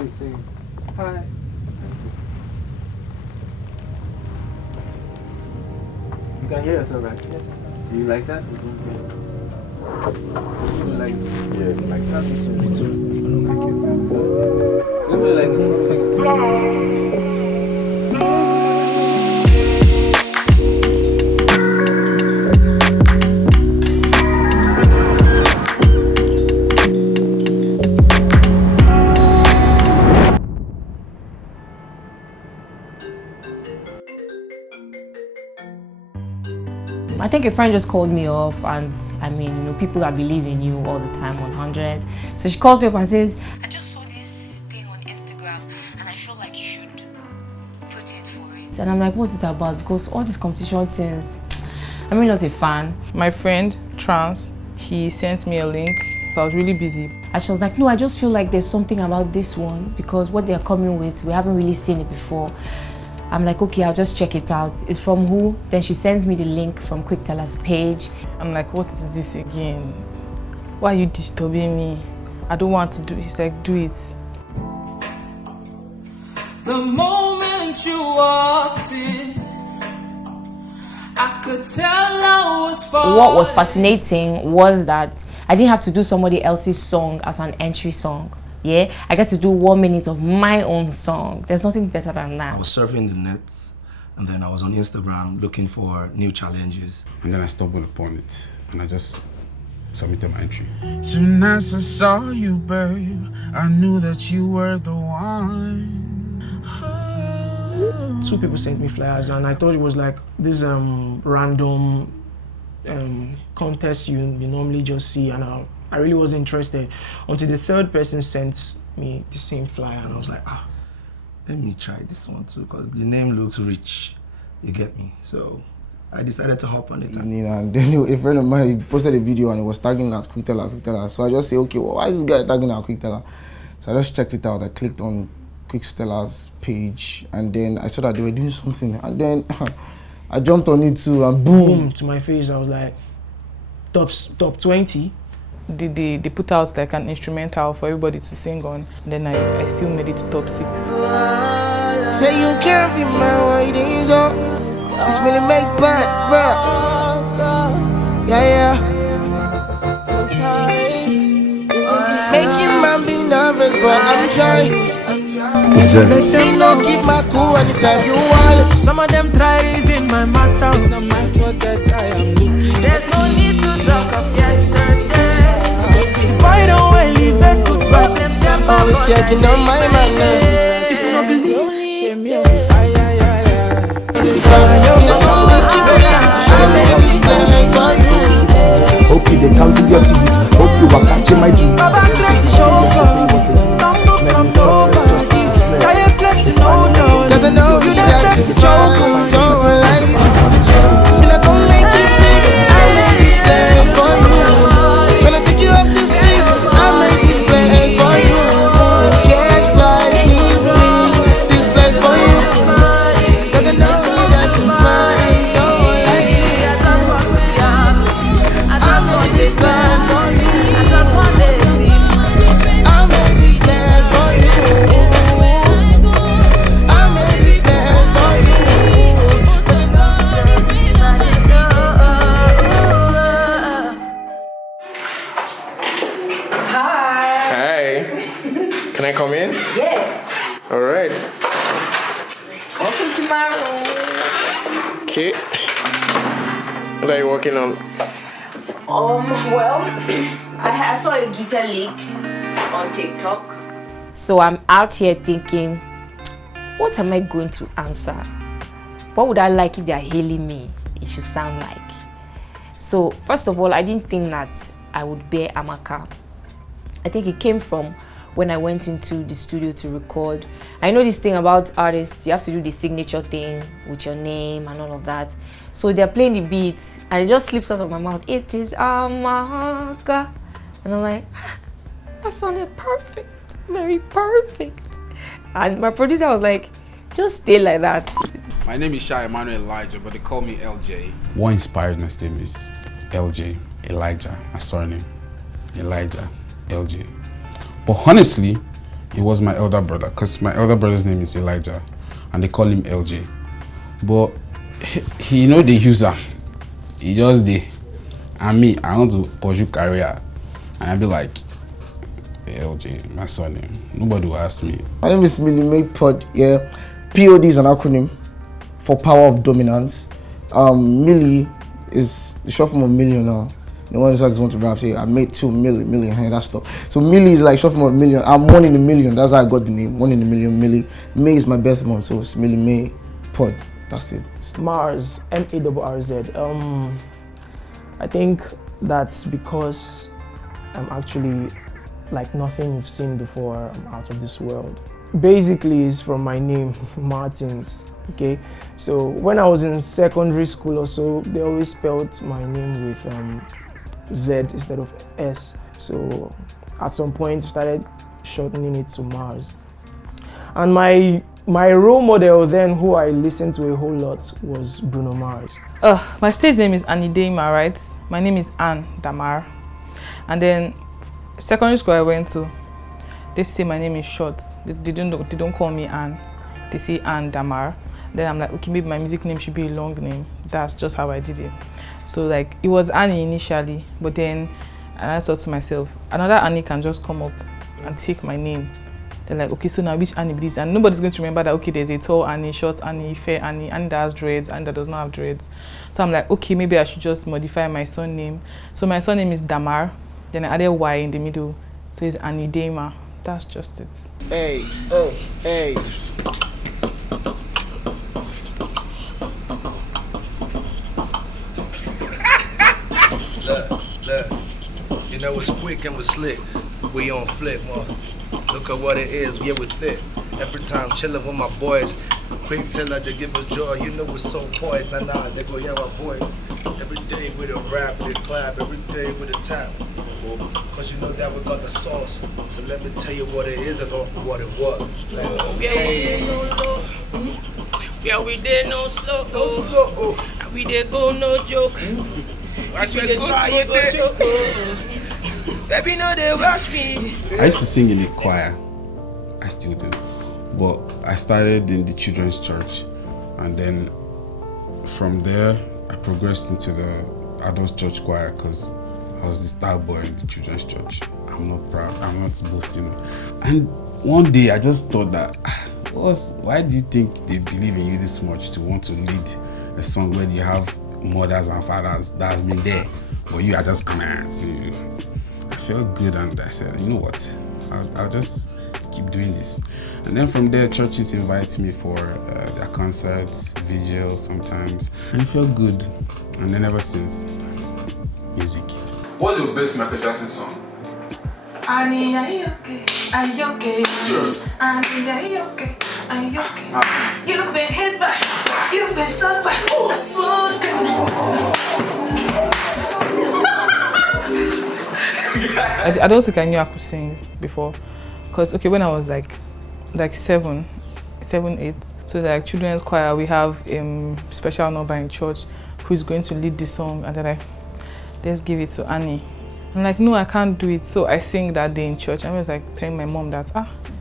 Say hi. You can hear yourself, right? Yes. Do you like that? You like that? Me too. I think a friend just called me up, and I mean, you know, people that believe in you all the time, 100. So she calls me up and says, I just saw this thing on Instagram and I feel like you should put in for it. And I'm like, what's it about? Because all these competition things, I'm really not a fan. My friend, Trans, he sent me a link. I was really busy. And she was like, no, I just feel like there's something about this one because what they're coming with, we haven't really seen it before. I'm like, okay, I'll just check it out. It's from who? Then she sends me the link from Quickteller's page. I'm like, what is this again? Why are you disturbing me? I don't want to do it. He's like, do it. The moment you walked in, I could tell I was falling. What was fascinating was that I didn't have to do somebody else's song as an entry song. Yeah, I got to do 1 minute of my own song. There's nothing better than that. I was surfing the net, and then I was on Instagram looking for new challenges. And then I stumbled upon it, and I just submitted my entry. Soon as I saw you, babe, I knew that you were the one. 2 people sent me flyers, and I thought it was like this random contest you normally just see, and I really wasn't interested until the 3rd person sent me the same flyer, and I was like, let me try this one too, because the name looks rich, you get me? So I decided to hop on it. And then a friend of mine posted a video and it was tagging at Quickteller. So I just say, okay, well, why is this guy tagging at Quickteller? So I just checked it out. I clicked on Quickteller's page, and then I saw that they were doing something, and then I jumped on it too, and boom, to my face. I was like, top 20. They put out like an instrumental for everybody to sing on. Then I still made it to top 6. Say you carry my writings up. It's really make bad, bro. Yeah. Sometimes making man be nervous, but I'm trying. They don't keep my cool anytime you want it. Some of them try in my matter. It's not my fault that I am looking. There's no need to talk of yesterday. If I don't elevate, good problems are always checking on my manners. If you don't believe, shame me. I make these plans for you. Okay, they counted your teeth. Hope you are catching my dream. Baba crazy chauffeur. Come over. I am flexing, no. Cause I know you got to choke. So I like you. Feel like I'm making big. I make these plans for you. Tryna take you off the streets. I make these plans for you. Cash flies, leave me. This plans for you. Cause I know you got to find. So I like you. I just want to be happy. I just want these plans for you. I just want this team. I make these plans for you. I make these plans for you. Cause I know this means that it's Hi. Can I come in? Yeah. All right. Welcome to my room. Okay. What are you working on? Well, I saw a guitar leak on TikTok. So I'm out here thinking, what am I going to answer? What would I like if they're hailing me? It should sound like. So first of all, I didn't think that I would bear Amakarh. I think it came from when I went into the studio to record. I know this thing about artists, you have to do the signature thing with your name and all of that. So they're playing the beat and it just slips out of my mouth. It is Amakarh. And I'm like, that sounded perfect, very perfect. And my producer was like, just stay like that. My name is Sha Emmanuel Elijah, but they call me Eljay. What inspired my name is Eljay, Elijah, my surname. Elijah, Eljay. But honestly, he was my elder brother, because my elder brother's name is Elijah, and they call him Eljay. But he know the user, he just did. And me, I want to pursue career, and I be like, Eljay, my surname. Nobody will ask me. My name is Millie Make Pod. Yeah, POD is an acronym for Power of Dominance. Millie is the short form of million now. The one who just want to rap say I made 2 million, hey, that stuff. So Millie is like short form of million. I'm 1 in a million. That's how I got the name. 1 in a million. Millie. May is my birth month, so it's Millie May Pod. That's it. Marrz, M-A-R-R-Z. I think that's because I'm actually like nothing you've seen before. I'm out of this world. Basically, it's from my name, Martins. Okay, so when I was in secondary school or so, they always spelled my name with Z instead of S. So at some point, started shortening it to Marrz. And my role model then, who I listened to a whole lot, was Bruno Mars. My stage name is Daymar, right? My name is Anne Daymar. And then secondary school I went to, they say my name is short. They don't call me Anne. They say Anne Daymar. Then I'm like, okay, maybe my music name should be a long name. That's just how I did it. So like, it was Annie initially, but then I thought to myself, another Annie can just come up and take my name. They're like, okay, so now which Annie be this? And nobody's going to remember that, okay, there's a tall Annie, short Annie, fair Annie, Annie that has dreads, Annie that does not have dreads. So I'm like, okay, maybe I should just modify my surname. So my surname is Daymar, then I added Y in the middle. So it's Annie Daymar. That's just it. Hey, oh, hey. Look, you know it's quick and we're slick. We on flip, man. Look at what it is, yeah, we're thick. Every time chilling with my boys. Quickteller to give us joy, you know we're so poised. Nah, they go hear our voice. Every day with a rap, with a clap, every day with a tap. Cause you know that we got the sauce. So let me tell you what it is and what it was. Yeah, we did no low. Yeah, we did no slow. No slow. We did go no joke. I swear go try go joke. Baby, no, they rush me. I used to sing in a choir. I still do. But I started in the children's church. And then from there, I progressed into the adult church choir because I was the star boy in the children's church. I'm not proud, I'm not boasting. And one day I just thought that, why do you think they believe in you this much to want to lead a song where you have mothers and fathers that has been there, but you are just coming and singing? I felt good and I said, you know what, I'll just keep doing this. And then from there, churches invite me for their concerts, vigils sometimes, and it felt good. And then ever since, music. What's your best Michael Jackson song? Annie, are you okay? Are you okay? Serious? Annie, are you okay? Are you okay? You've been hit by, you've been stuck by a smooth criminal. I don't think I knew I could sing before, because okay, when I was like 7, 8, so like children's choir, we have special number in church who's going to lead the song, and then like, let's give it to Annie. I'm like, no, I can't do it. So I sing that day in church. I was like telling my mom that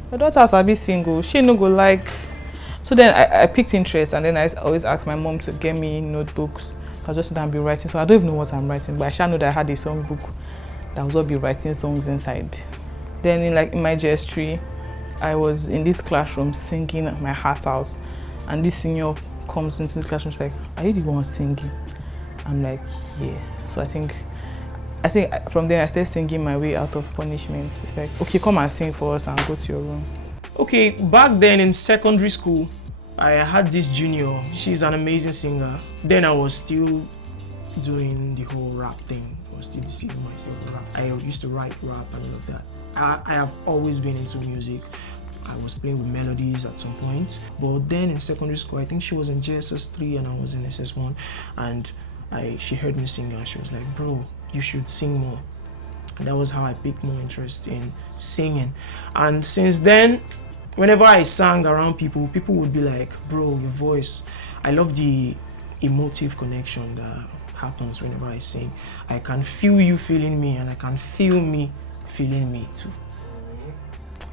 your daughter has to be single, she no go like. So then I picked interest, and then I always asked my mom to get me notebooks. I'll just sit down and be writing. So I don't even know what I'm writing, but I shall know that I had a songbook that was all be writing songs inside. Then in my GS3, I was in this classroom singing my heart out, and this senior comes into the classroom, she's like, are you the one singing? I'm like, yes. So I think from there I started singing my way out of punishment. It's like, okay, come and sing for us and go to your room. Okay, back then in secondary school, I had this junior. She's an amazing singer. Then I was still doing the whole rap thing. I was still deceiving myself with rap. I used to write rap and all of that. I have always been into music. I was playing with melodies at some point. But then in secondary school, I think she was in JSS3 and I was in SS1. And she heard me sing and she was like, bro, you should sing more. And that was how I picked more interest in singing. And since then, whenever I sang around people would be like, bro, your voice. I love the emotive connection that happens whenever I sing. I can feel you feeling me and I can feel me feeling me too.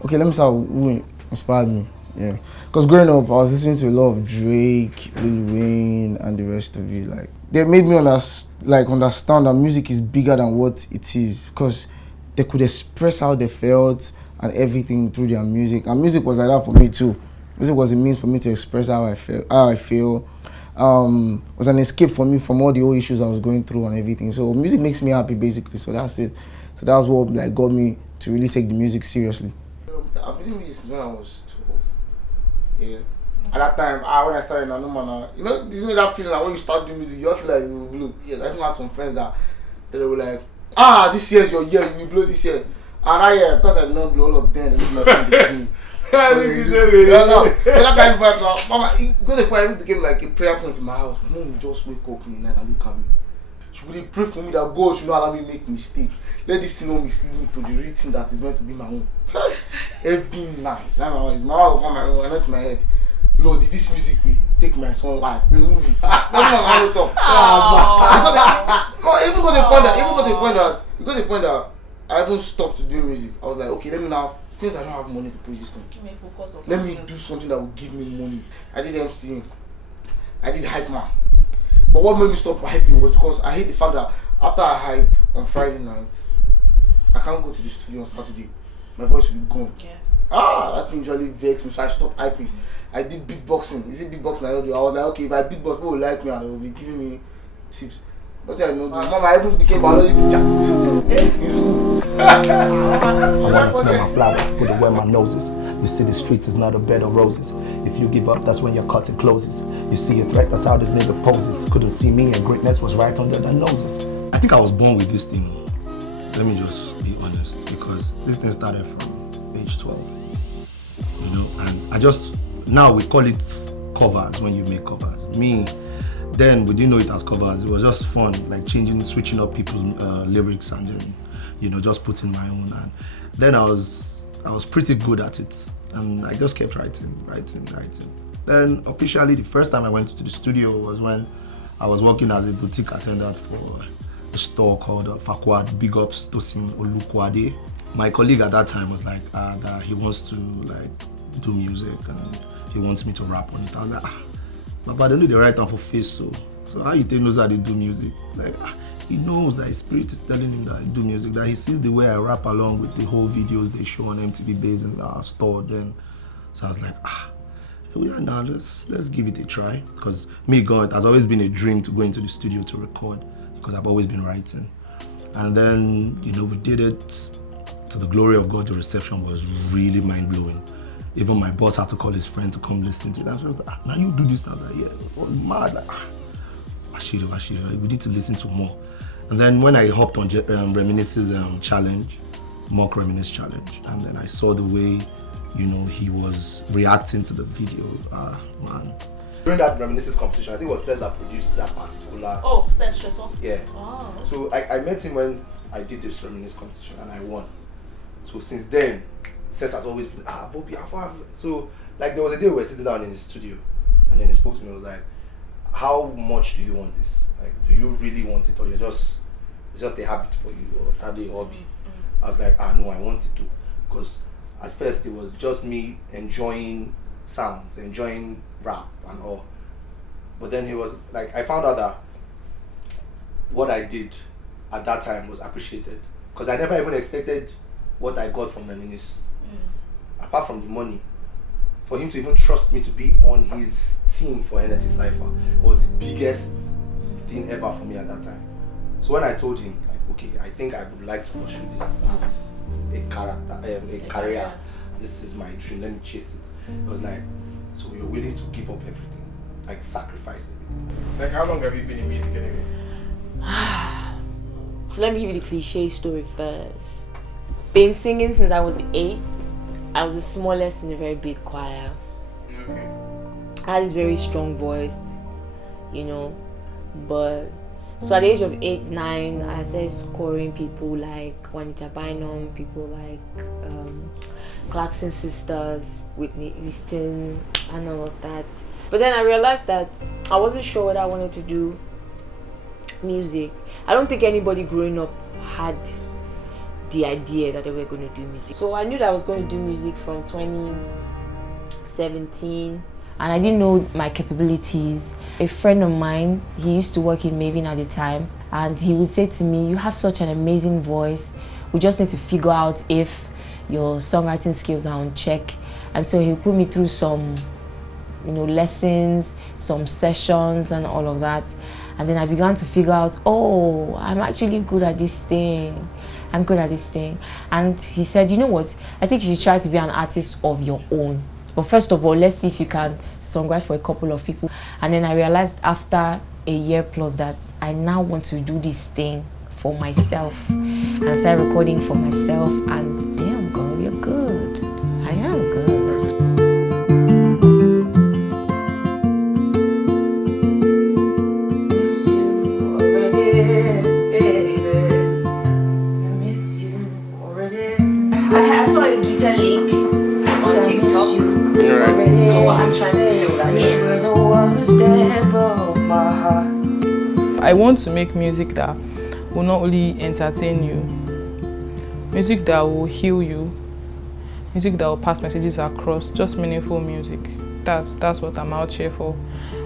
okay, let me start with who inspired me. Yeah, because growing up, I was listening to a lot of Drake, Lil Wayne, and the rest of it. Like, they made me understand that music is bigger than what it is, because they could express how they felt and everything through their music. And music was like that for me too. Music was a means for me to express how I feel. Was an escape for me from all the old issues I was going through and everything. So music makes me happy, basically. So that's it. So that was what like got me to really take the music seriously. I've been doing this since when I was 12. Yeah. At that time, when I started, you know that feeling like when you start doing music, you all feel like you will blow. Yes, I even had some friends that they were like, this year's your year, you will blow this year. And that year, because I did not blow all of them, they my friend. So that kind of vibe now, Mama, because the point became like a prayer point in my house. My mom would just wake up in the night and look at me. She would pray for me that God should not allow me to make mistakes. Let this thing not mislead me to the real thing that is meant to be my own. Every night, my mom will come and went to my head. Lord, did this music will take my son's life? Remove it. Even got the point that I don't stop to do music. I was like, okay, let me now, since I don't have money to produce something, let me do something that will give me money. I did MCing. I did hype man. But what made me stop hyping was because I hate the fact that after I hype on Friday night, I can't go to the studio on Saturday. My voice will be gone. Yeah. That usually vexes me, so I stopped hyping. I did beatboxing. Is it beatboxing I don't do? I was like, okay, if I beatbox, people will like me and they will be giving me tips. But I know this. Mama, I even became a biology teacher in school. I wanna smell my flowers, put it where my nose is. You see the streets is not a bed of roses. If you give up, that's when your curtain closes. You see a threat, that's how this nigga poses. Couldn't see me and greatness was right under their noses. I think I was born with this thing. Let me just be honest, because this thing started from age 12. You know, and I just, now we call it covers when you make covers. Me, then we didn't know it as covers. It was just fun, like switching up people's lyrics and then, you know, just putting my own. And then I was pretty good at it, and I just kept writing. Then officially, the first time I went to the studio was when I was working as a boutique attendant for a store called Fakwad. Big ups Tosin Olukwade. My colleague at that time was like, that he wants to like do music and he wants me to rap on it. I was like, but they know the right time for face, so how you think knows how they do music? Like, he knows that his spirit is telling him that I do music, that he sees the way I rap along with the whole videos they show on MTV Base in our store then. So I was like, yeah, now let's give it a try. Because it has always been a dream to go into the studio to record, because I've always been writing. And then, you know, we did it. To the glory of God, the reception was really mind-blowing. Even my boss had to call his friend to come listen to it. And so I was like, now you do this. I was like, yeah, it was mad. Like, Ashira, we need to listen to more. And then when I hopped on Reminisce's challenge, mock Reminisce challenge, and then I saw the way, you know, he was reacting to the video, man. During that Reminisce's competition, I think it was Sess that produced that particular. Oh, Sess Tresor? Yeah. Oh. So I met him when I did this Reminisce competition and I won. So since then, Sess has always been, Bobbi, so like there was a day we were sitting down in his studio and then he spoke to me and was like, how much do you want this? Like, do you really want it, or it's just a habit for you, or probably a hobby? I was like, no, I want it to. Because at first it was just me enjoying sounds, enjoying rap and all. But then he was like, I found out that what I did at that time was appreciated. Because I never even expected what I got from Reminisce. Apart from the money, for him to even trust me to be on his team for NSC Cypher was the biggest thing ever for me at that time. So when I told him, like, okay, I think I would like to pursue this as a career. This is my dream, let me chase it. It was like, so you're willing to give up everything, like sacrifice everything. Like, how long have you been in music anyway? So let me give you the cliche story first. Been singing since I was 8. I was the smallest in a very big choir. Okay. I had this very strong voice, you know, but so at the age of 8, 9, I started scoring people like Juanita Bynum, people like Clarkson Sisters, Whitney Houston, and all of that. But then I realized that I wasn't sure what I wanted to do music. I don't think anybody growing up had the idea that they were going to do music. So I knew that I was going to do music from 2017, and I didn't know my capabilities. A friend of mine, he used to work in Maven at the time, and he would say to me, "You have such an amazing voice. We just need to figure out if your songwriting skills are on check." And so he put me through some, lessons, some sessions and all of that. And then I began to figure out, oh, I'm actually good at this thing. I'm good at this thing. And he said, you know what? I think you should try to be an artist of your own. But first of all, let's see if you can songwrite for a couple of people. And then I realized after a year plus that I now want to do this thing for myself. And I started recording for myself, and damn girl, you're good. I am good. So I'm trying to fill that in. I want to make music that will not only entertain you, music that will heal you, music that will pass messages across, just meaningful music. That's what I'm out here for.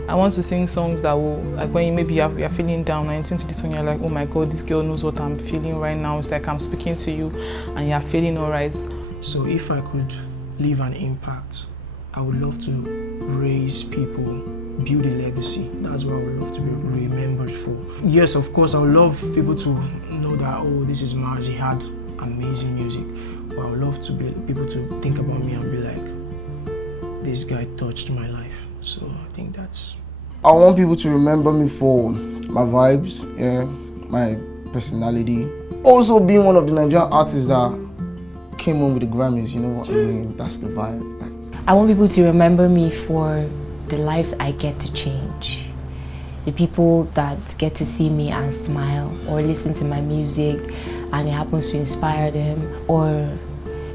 I want to sing songs that will, like when you're feeling down and you listen to this song, you're like, oh my God, this girl knows what I'm feeling right now. It's like I'm speaking to you and you're feeling all right. So if I could leave an impact, I would love to raise people, build a legacy. That's what I would love to be remembered for. Yes, of course, I would love people to know that, oh, this is Marrz, he had amazing music. But I would love to be people to think about me and be like, this guy touched my life. So I think that's... I want people to remember me for my vibes, my personality. Also being one of the Nigerian artists that came home with the Grammys, you know what I mean? That's the vibe. I want people to remember me for the lives I get to change. The people that get to see me and smile, or listen to my music and it happens to inspire them, or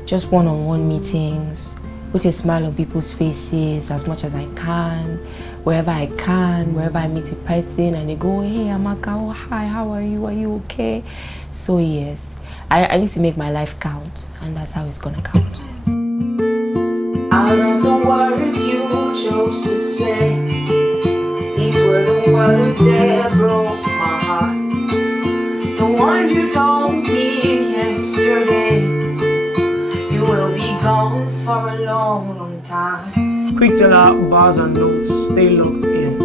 just one-on-one meetings, put a smile on people's faces as much as I can, wherever I meet a person and they go, hey Amakarh, oh, hi, how are you okay? So yes, I need to make my life count, and that's how it's gonna count. Out of the words you chose to say, these were the words that broke my heart. The ones you told me yesterday. You will be gone for a long, long time. Quickteller Barz and Notes, stay locked in.